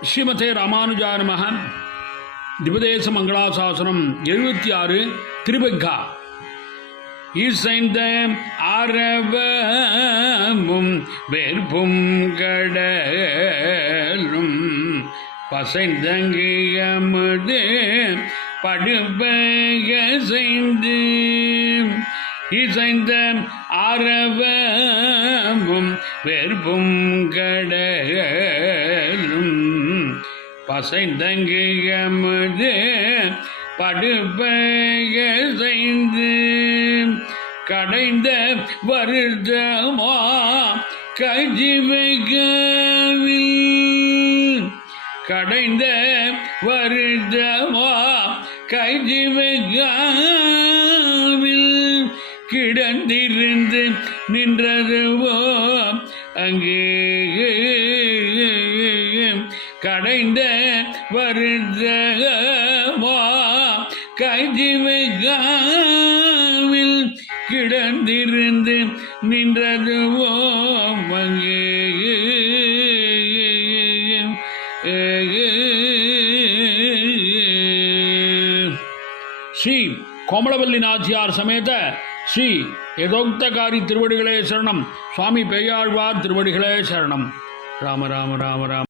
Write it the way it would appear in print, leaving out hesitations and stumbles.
ஸ்ரீமதே ராமானுஜாய நமஹ. திபதேச மங்களாசாசனம் 76 திருபெக்கா. இசைந்த அரவமும் வேர்ப்பும் கடலும் பசைந்தங்கியமது படுபக செய்து இசைந்த அரவமும் வேர்ப்பும் கடலும் பசைந்தங்கியமது படுபக செய்து கடைந்த வருடமா கைஜிவைகவில் கடைந்த வருடமா கைஜிவைகவில் கிடந்திருந்து நின்றதுவோ அங்கே கடைந்த வருடமா கைஜிவைகவில் கிடந்திருந்து நின்றதுவோ அங்கே ஸ்ரீ கோமலவல்லி நாச்சியார் சமேத ஸ்ரீ யதோக்தகாரி திருவடிகளே சரணம். சுவாமி பெரியாழ்வார் திருவடிகளே சரணம். ராம ராம ராம ராம.